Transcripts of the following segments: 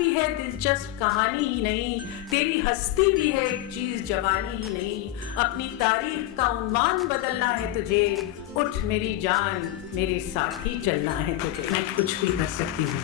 भी है दिलचस्प कहानी ही नहीं, तेरी हस्ती भी है एक चीज जवानी ही नहीं। अपनी तारीख का उन्वान बदलना है तुझे, उठ मेरी जान मेरे साथ ही चलना है तुझे। मैं कुछ भी कर सकती हूँ।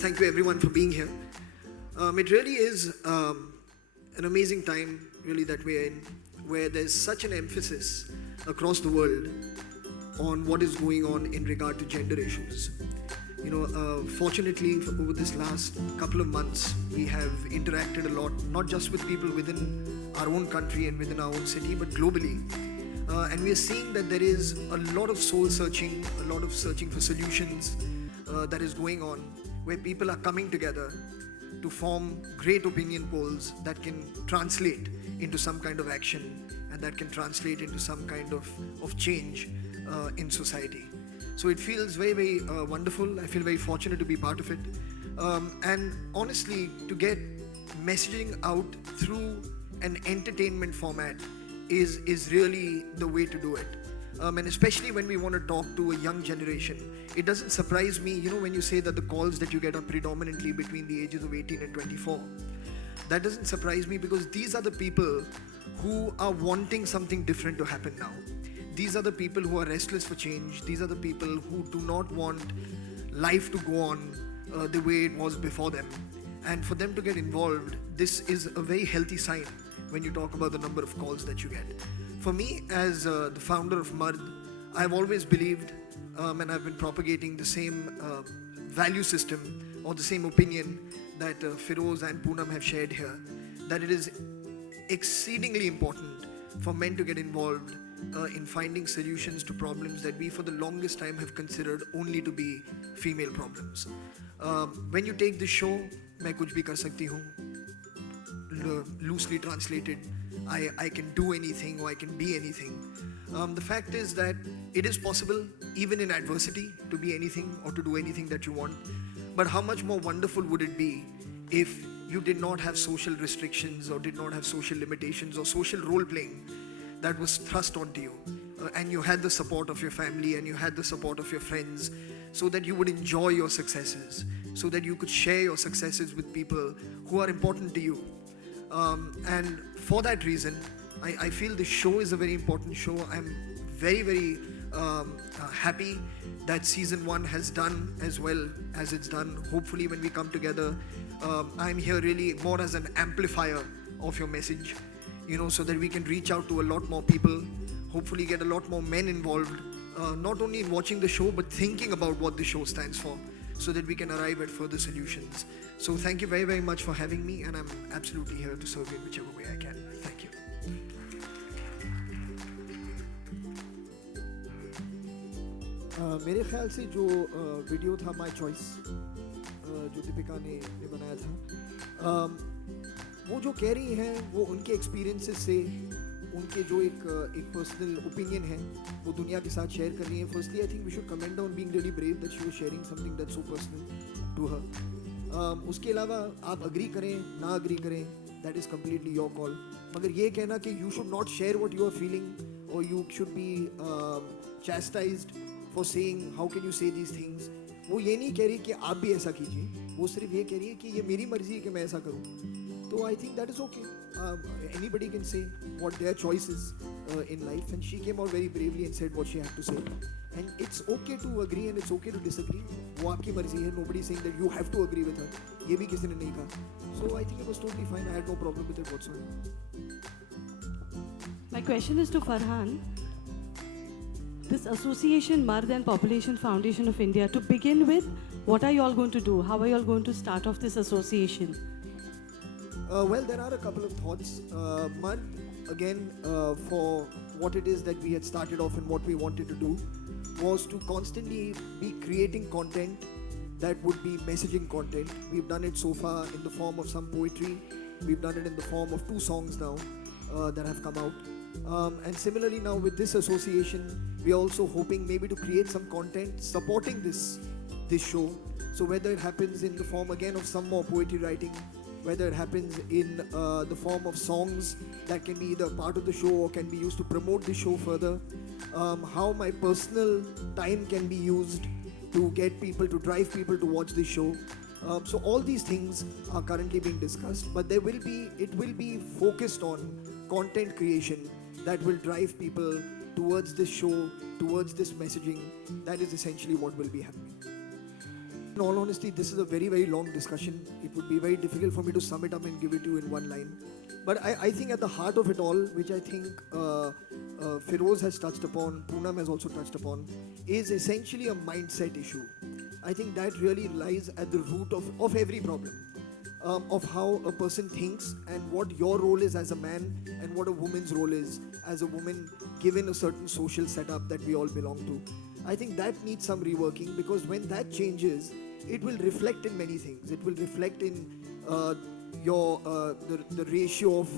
Thank you everyone for being here. It really is an amazing time really that we're in, where there's such an emphasis across the world on what is going on in regard to gender issues. You know, fortunately over this last couple of months, we have interacted a lot, not just with people within our own country and within our own city, but globally. And we are seeing that there is a lot of soul searching, a lot of searching for solutions that is going on, where people are coming together to form great opinion polls that can translate into some kind of action and that can translate into some kind of change in society. So it feels very, very wonderful. I feel very fortunate to be part of it. And honestly, to get messaging out through an entertainment format is really the way to do it. And especially when we want to talk to a young generation, it doesn't surprise me, you know, when you say that the calls that you get are predominantly between the ages of 18 and 24. That doesn't surprise me, because these are the people who are wanting something different to happen now. These are the people who are restless for change. These are the people who do not want life to go on the way it was before them. And for them to get involved, this is a very healthy sign when you talk about the number of calls that you get. For me, as the founder of Mard, I've always believed and I've been propagating the same value system or the same opinion that Feroz and Poonam have shared here, that it is exceedingly important for men to get involved in finding solutions to problems that we for the longest time have considered only to be female problems. When you take this show, मैं कुछ भी कर सकती हूँ, loosely translated, I can do anything or I can be anything. The fact is that it is possible, even in adversity, to be anything or to do anything that you want. But how much more wonderful would it be if you did not have social restrictions or did not have social limitations or social role playing that was thrust onto you, and you had the support of your family and you had the support of your friends, so that you would enjoy your successes, so that you could share your successes with people who are important to you. And for that reason, I feel the show is a very important show. I'm very, very happy that season 1 has done as well as it's done. Hopefully, when we come together, I'm here really more as an amplifier of your message, so that we can reach out to a lot more people, hopefully get a lot more men involved, not only in watching the show, but thinking about what the show stands for, so that we can arrive at further solutions. So thank you very, very much for having me, and I'm absolutely here to serve you in whichever way I can. Thank you. मेरे ख्याल से जो video था my choice जो दीपिका ने बनाया था, वो जो कह रही हैं वो उनके एक्सपीरियंसेस से, उनके जो एक पर्सनल ओपिनियन है वो दुनिया के साथ शेयर कर रही हैं. Firstly I think we should commend on being really brave that she was sharing something that's so personal to her. उसके अलावा आप अग्री करें ना अग्री करें, that is completely your call. मगर ये कहना कि you should not share what you are feeling और you should be chastised for saying how can you say these things, वो ये नहीं कह रही कि आप भी ऐसा कीजिए, वो सिर्फ ये कह रही है कि ये मेरी मर्जी है कि मैं ऐसा करूँ. तो I think that is okay. Anybody can say what their choice is in life, and she came out very bravely and said what she had to say. And it's okay to agree and it's okay to disagree. वो आपकी मर्जी है. Nobody saying that you have to agree with her. ये भी किसी ने नहीं कहा. So I think it was totally fine. I had no problem with it whatsoever. My question is to Farhan. This association, Mard and Population Foundation of India, to begin with, what are you all going to do? How are you all going to start off this association? Well, there are a couple of thoughts. Mard, again, for what it is that we had started off and what we wanted to do, was to constantly be creating content that would be messaging content. We've done it so far in the form of some poetry. We've done it in the form of 2 songs now that have come out. And similarly now with this association, we are also hoping maybe to create some content supporting this show. So whether it happens in the form again of some more poetry writing, whether it happens in the form of songs that can be either part of the show or can be used to promote the show further, how my personal time can be used to get people, to drive people to watch this show. So all these things are currently being discussed, but it will be focused on content creation that will drive people towards this show, towards this messaging. That is essentially what will be happening. In all honesty, this is a very, very long discussion. It would be very difficult for me to sum it up and give it to you in one line. But I think at the heart of it all, which I think Feroz has touched upon, Poonam has also touched upon, is essentially a mindset issue. I think that really lies at the root of every problem. Of how a person thinks and what your role is as a man and what a woman's role is as a woman given a certain social setup that we all belong to. I think that needs some reworking, because when that changes, it will reflect in many things. It will reflect in the ratio of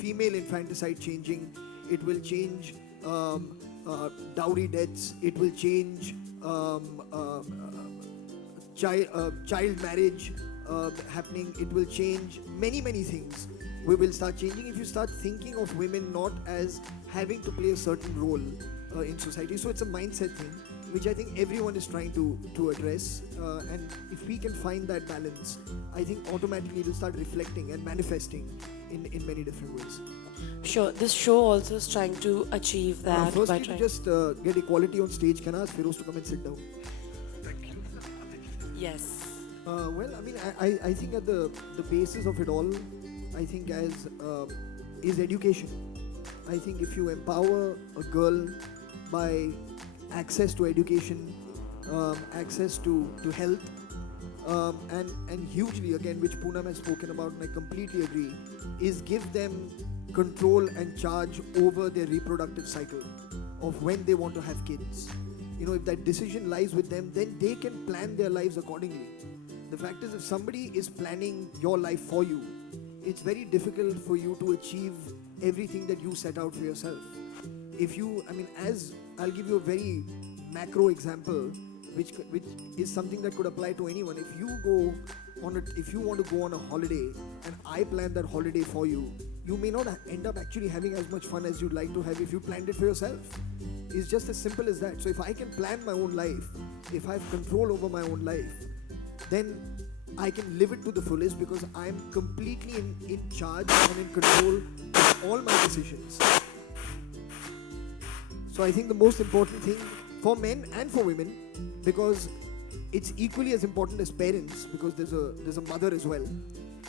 female infanticide changing. It will change dowry deaths. It will change child marriage happening. It will change many, many things. We will start changing if you start thinking of women not as having to play a certain role in society. So it's a mindset thing, which I think everyone is trying to address. And if we can find that balance, I think automatically it will start reflecting and manifesting in many different ways. Sure, this show also is trying to achieve that. Firstly, to just get equality on stage, can I ask Feroz to come and sit down? Thank you. Yes. Well, I mean, I think at the basis of it all, I think is education. I think if you empower a girl by access to education, access to health, and hugely again, which Poonam has spoken about, and I completely agree, is give them control and charge over their reproductive cycle of when they want to have kids. If that decision lies with them, then they can plan their lives accordingly. The fact is, if somebody is planning your life for you, it's very difficult for you to achieve everything that you set out for yourself. As I'll give you a very macro example, which is something that could apply to anyone. If you want to go on a holiday and I plan that holiday for you, you may not end up actually having as much fun as you'd like to have if you planned it for yourself. It's just as simple as that. So if I can plan my own life, if I have control over my own life, then I can live it to the fullest because I'm completely in charge and in control of all my decisions. So I think the most important thing for men and for women, because it's equally as important as parents, because there's a mother as well,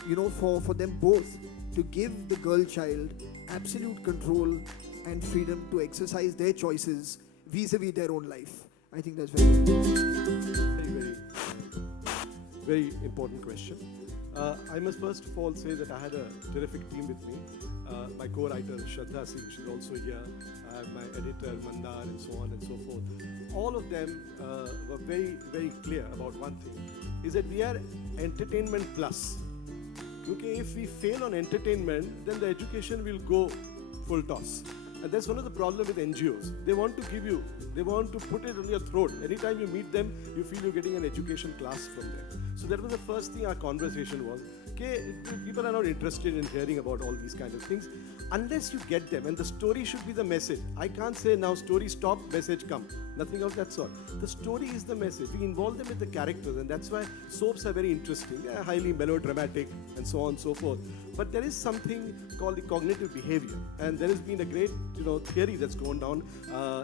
you know, for them both to give the girl child absolute control and freedom to exercise their choices vis-a-vis their own life. I think that's very Very, very important question. I must first of all say that I had a terrific team with me. My co-writer Shraddha Singh, she's also here. I have my editor Mandar and so on and so forth. All of them were very, very clear about one thing, is that we are entertainment plus. Okay, if we fail on entertainment, then the education will go full toss. And that's one of the problems with NGOs. They want to give you, they want to put it on your throat. Anytime you meet them, you feel you're getting an education class from them. So that was the first thing our conversation was. Okay, people are not interested in hearing about all these kind of things unless you get them, and the story should be the message. I can't say now story stop, message come. Nothing of that sort. The story is the message. We involve them with the characters, and that's why soaps are very interesting. They are highly melodramatic and so on and so forth. But there is something called the cognitive behavior, and there has been a great theory that's gone down.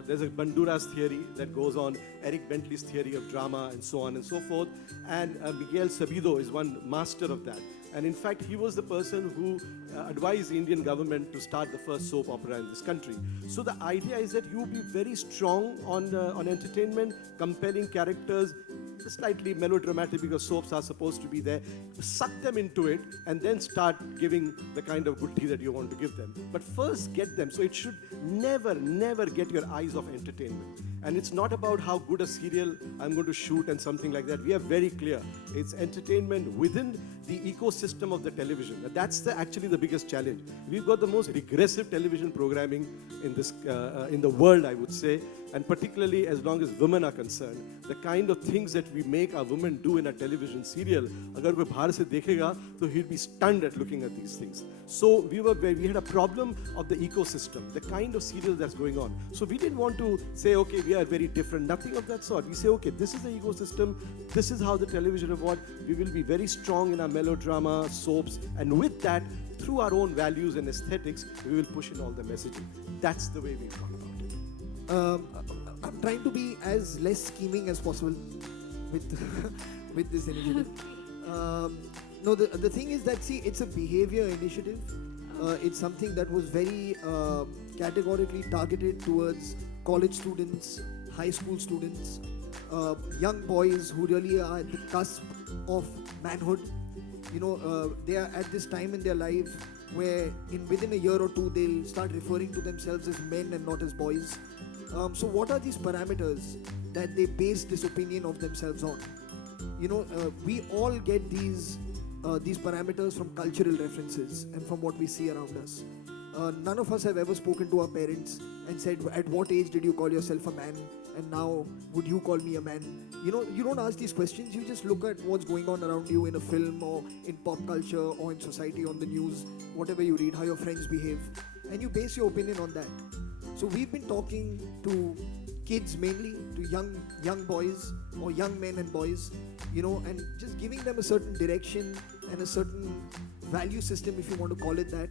There's a Bandura's theory that goes on, Eric Bentley's theory of drama, and so on and so forth. And Miguel Sabido is one master of that. And in fact, he was the person who advised the Indian government to start the first soap opera in this country. So the idea is that you be very strong on entertainment, compelling characters, slightly melodramatic because soaps are supposed to be there. Suck them into it and then start giving the kind of buddhi that you want to give them. But first get them. So it should never, never get your eyes off entertainment. And it's not about how good a serial I'm going to shoot and something like that. We are very clear. It's entertainment within the ecosystem of the television. That's actually the biggest challenge. We've got the most regressive television programming in the world, I would say, and particularly as long as women are concerned. The kind of things that we make our women do in a television serial, agar koi bahar se dekhega, so he'll be stunned at looking at these things. So we had a problem of the ecosystem, the kind of serial that's going on. So we didn't want to say, okay, we are very different, nothing of that sort. We say, okay, this is the ecosystem, this is how the television evolved. We will be very strong in our melodrama, soaps, and with that, through our own values and aesthetics, we will push in all the messaging. That's the way we've gone about it. I'm trying to be as less scheming as possible with with this initiative. No, the thing is that, see, it's a behavior initiative. It's something that was very categorically targeted towards college students, high school students, young boys who really are at the cusp of manhood. They are at this time in their life where within a year or two they'll start referring to themselves as men and not as boys. So what are these parameters that they base this opinion of themselves on? We all get these parameters from cultural references and from what we see around us. None of us have ever spoken to our parents and said, at what age did you call yourself a man? And now, would you call me a man? You don't ask these questions. You just look at what's going on around you in a film or in pop culture or in society, on the news, whatever you read, how your friends behave. And you base your opinion on that. So we've been talking to kids mainly, to young boys or young men and boys, and just giving them a certain direction and a certain value system, if you want to call it that,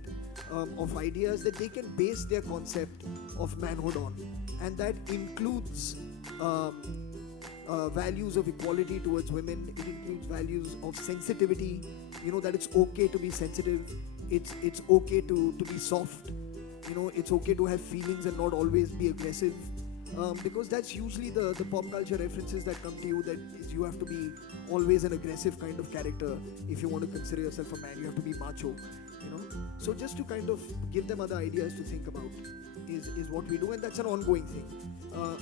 of ideas that they can base their concept of manhood on. And that includes values of equality towards women. It includes values of sensitivity, that it's okay to be sensitive, it's okay to be soft, it's okay to have feelings and not always be aggressive. Because that's usually the pop culture references that come to you, that you have to be always an aggressive kind of character. If you want to consider yourself a man, you have to be macho, So just to kind of give them other ideas to think about is what we do, and that's an ongoing thing.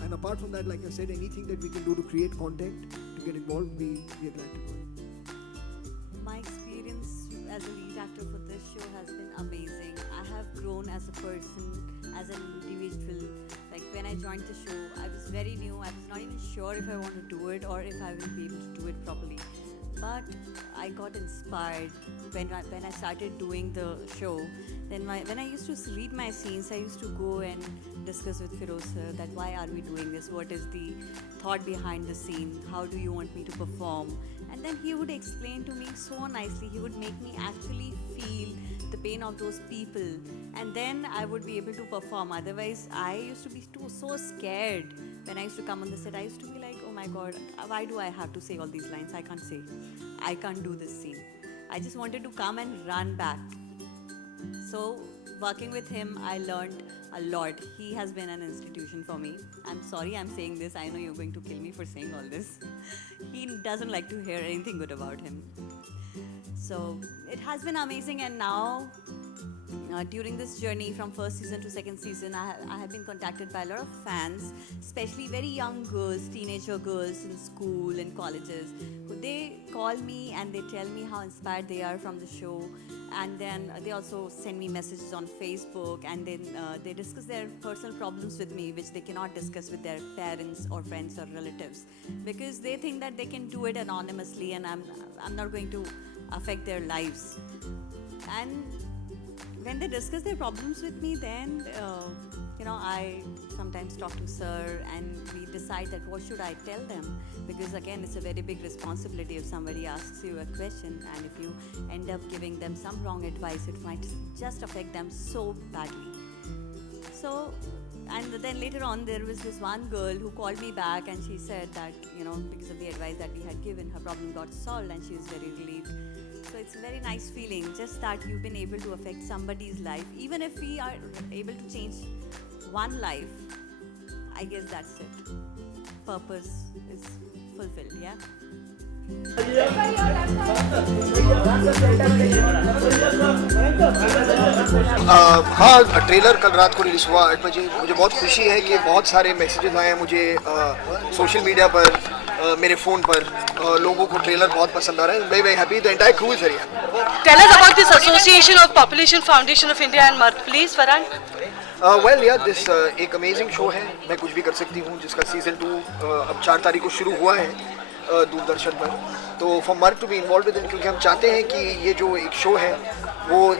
And apart from that, like I said, anything that we can do to create content, to get involved, we are glad to do it. My experience as a lead actor for this show has been amazing. I have grown as a person, as an individual. Like when I joined the show, I was very new. I was not even sure if I want to do it or if I will be able to do it properly. But I got inspired when I started doing the show. Then when I used to read my scenes, I used to go and discuss with Feroz sir that why are we doing this? What is the thought behind the scene? How do you want me to perform? And then he would explain to me so nicely. He would make me actually feel the pain of those people, and then I would be able to perform. Otherwise, I used to be so scared when I used to come on the set. I used to be like, oh my god, why do I have to say all these lines? I can't say. I can't do this scene. I just wanted to come and run back. So working with him, I learned a lot. He has been an institution for me. I'm sorry I'm saying this. I know you're going to kill me for saying all this. He doesn't like to hear anything good about him. So it has been amazing, and now during this journey from first season to second season, I have been contacted by a lot of fans, especially very young girls, teenager girls in school and colleges. They call me and they tell me how inspired they are from the show, and then they also send me messages on Facebook, and then they discuss their personal problems with me, which they cannot discuss with their parents or friends or relatives, because they think that they can do it anonymously, and I'm not going to affect their lives. And when they discuss their problems with me, then I sometimes talk to Sir, and we decide that what should I tell them, because again, it's a very big responsibility if somebody asks you a question, and if you end up giving them some wrong advice, it might just affect them so badly. So, and then later on, there was this one girl who called me back, and she said that because of the advice that we had given, her problem got solved, and she was very relieved. So it's a very nice feeling, just that you've been able to affect somebody's life. Even if we are able to change one life, I guess that's it. Purpose is fulfilled, yeah? हाँ, trailer कल रात को release हुआ 8 बजे. मुझे बहुत खुशी है कि बहुत सारे मैसेजेस आए हैं मुझे सोशल मीडिया पर, मेरे फ़ोन पर. लोगों को ट्रेलर बहुत पसंद आ रहा है. Very happy. The entire crew is very happy. Tell us about this Association of Population Foundation of India and Marth, please, Farhan. Well, yeah, this एक अमेजिंग शो है, मैं कुछ भी कर सकती हूँ, जिसका सीज़न 2 अब 4 तारीख को शुरू हुआ है दूरदर्शन पर. तो for mirth to be involve with in, क्योंकि हम चाहते हैं कि ये जो एक शो है वो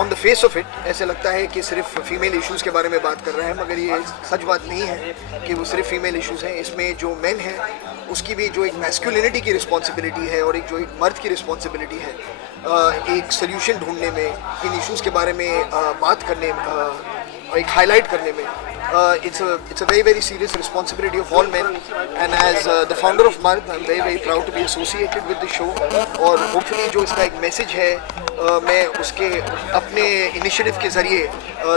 on the face of it ऐसे लगता है कि सिर्फ फीमेल इश्यूज़ के बारे में बात कर रहा है, मगर ये सच बात नहीं है कि वो सिर्फ फीमेल इश्यूज़ हैं. इसमें जो मेन है उसकी भी जो एक मैस्कुलिनिटी की रिस्पॉन्सिबिलिटी है और एक जो एक मर्द की रिस्पॉन्सिबिलिटी है, एक सोल्यूशन ढूंढने में, इन इश्यूज़ के बारे में बात करने, एक हाईलाइट करने में. It's a very serious responsibility of all men, and as the founder of Marth, I'm very proud to be associated with the show. और hopefully जो इसका एक मैसेज है मैं उसके अपने इनिशिएटिव के जरिए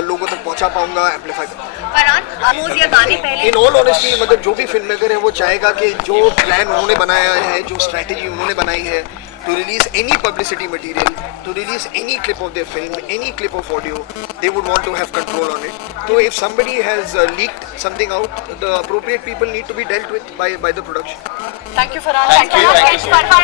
लोगों तक पहुंचा पाऊंगा, एम्पलीफाई करूंगा. इन ऑल ऑनेस्टी, मतलब जो भी फिल्म मेकर है वो चाहेगा कि जो प्लान उन्होंने बनाया है, जो स्ट्रैटेजी उन्होंने बनाई है to release any publicity material, to release any clip of their film, any clip of audio, they would want to have control on it. So if somebody has leaked something out, the appropriate people need to be dealt with by the production. Thank you, Farhan. Thank you. Farhan.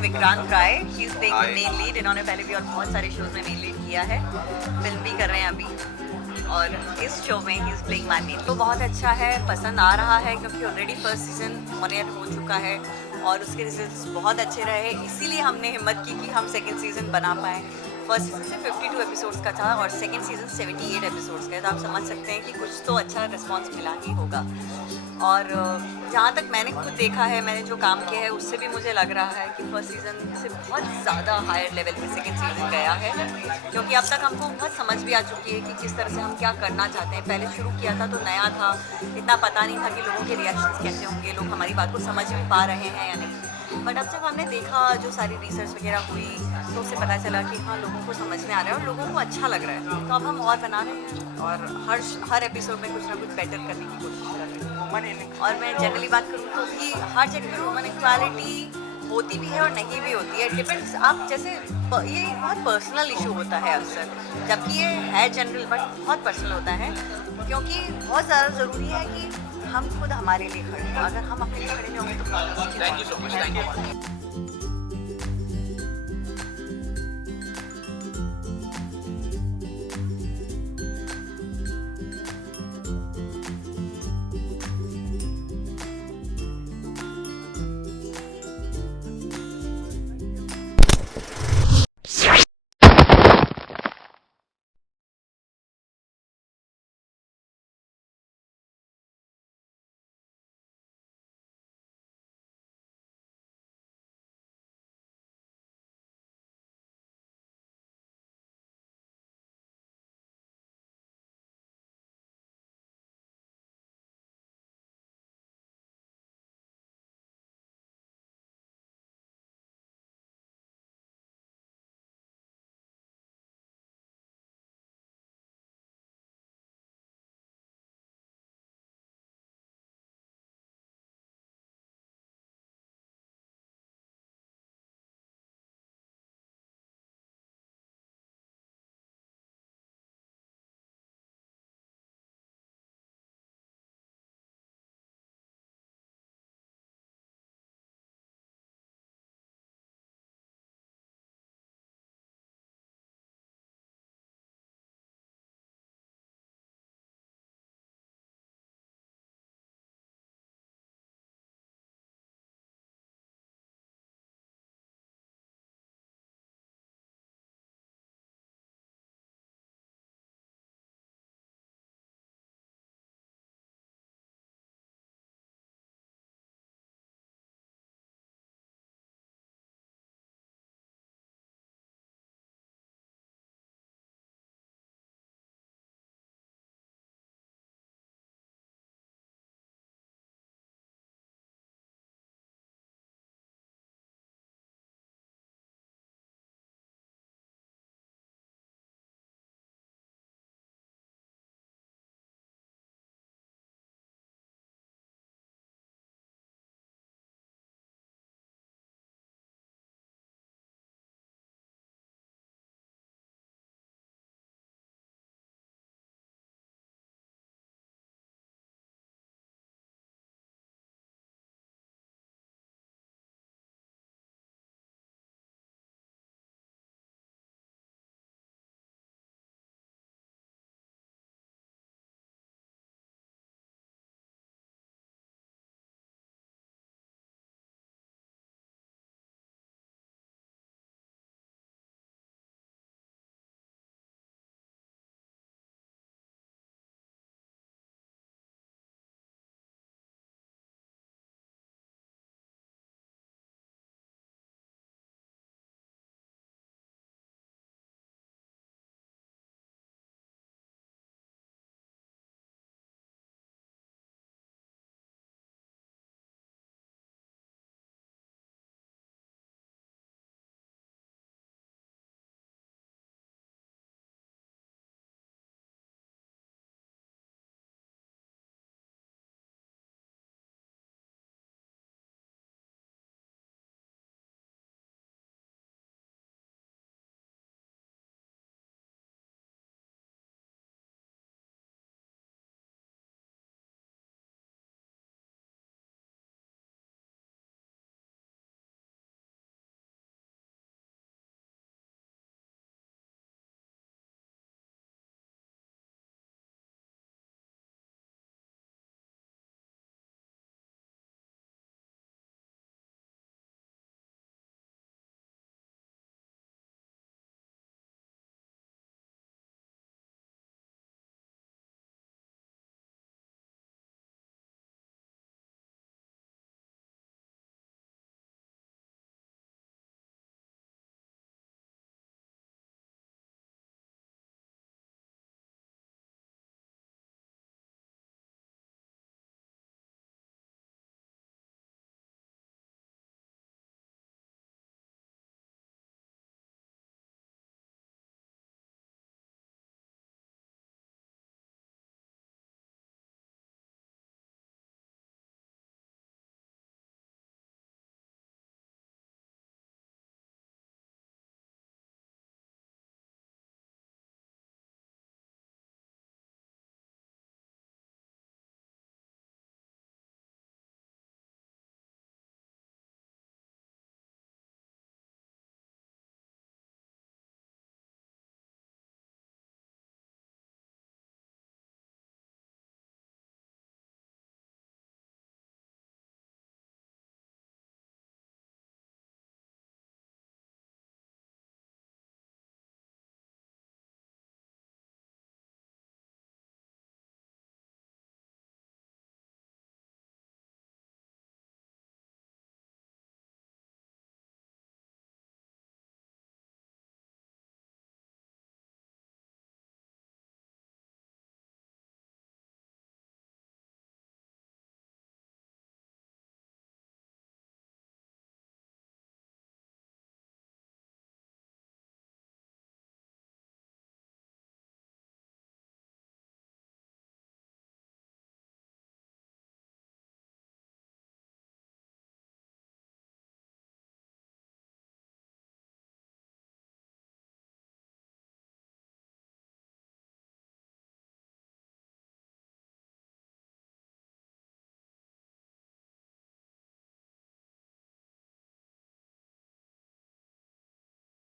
Vikrant Rai, he is playing the main lead. इन्होंने पहले भी और बहुत सारे shows में main lead किया है, film भी कर रहे हैं अभी, और इस शो में ही इज प्लेइंग माय लीड. तो बहुत अच्छा है, पसंद आ रहा है, क्योंकि already first season on air हो चुका है और उसके रिजल्ट्स बहुत अच्छे रहे. इसीलिए हमने हिम्मत की कि हम सेकेंड सीजन बना पाएँ. फर्स्ट सीजन से 52 एपिसोड्स का था और सेकेंड सीजन 78 एपिसोड्स का है, तो आप समझ सकते हैं कि कुछ तो अच्छा रिस्पॉन्स मिला ही होगा. और जहाँ तक मैंने खुद देखा है, मैंने जो काम किया है, उससे भी मुझे लग रहा है कि फर्स्ट सीज़न से बहुत ज़्यादा हायर लेवल पे सेकेंड सीज़न गया है, क्योंकि अब तक हमको बहुत समझ भी आ चुकी है कि किस तरह से हम क्या करना चाहते हैं. पहले शुरू किया था तो नया था, इतना पता नहीं था कि लोगों के रिएक्शंस कैसे होंगे, लोग हमारी बात को समझ भी पा रहे हैं या नहीं. बट अब जब हमने देखा, जो सारी रिसर्च वगैरह हुई, तो उससे पता चला कि हाँ, लोगों को समझ में आ रहा है और लोगों को अच्छा लग रहा है. तो अब हम और बना रहे हैं और हर एपिसोड में कुछ ना कुछ बेटर करने की कोशिश कर रहे हैं. और मैं जनरली बात करूँ तो भी हर जगह वुमन इक्वालिटी होती भी है और नहीं भी होती है. डिपेंड्स, आप जैसे ये बहुत पर्सनल इशू होता है अक्सर, जबकि ये है जनरल बट बहुत पर्सनल होता है, क्योंकि बहुत ज़्यादा ज़रूरी है कि हम खुद हमारे लिए खड़े हैं. अगर हम अपने लिए खड़े नहीं होंगे तो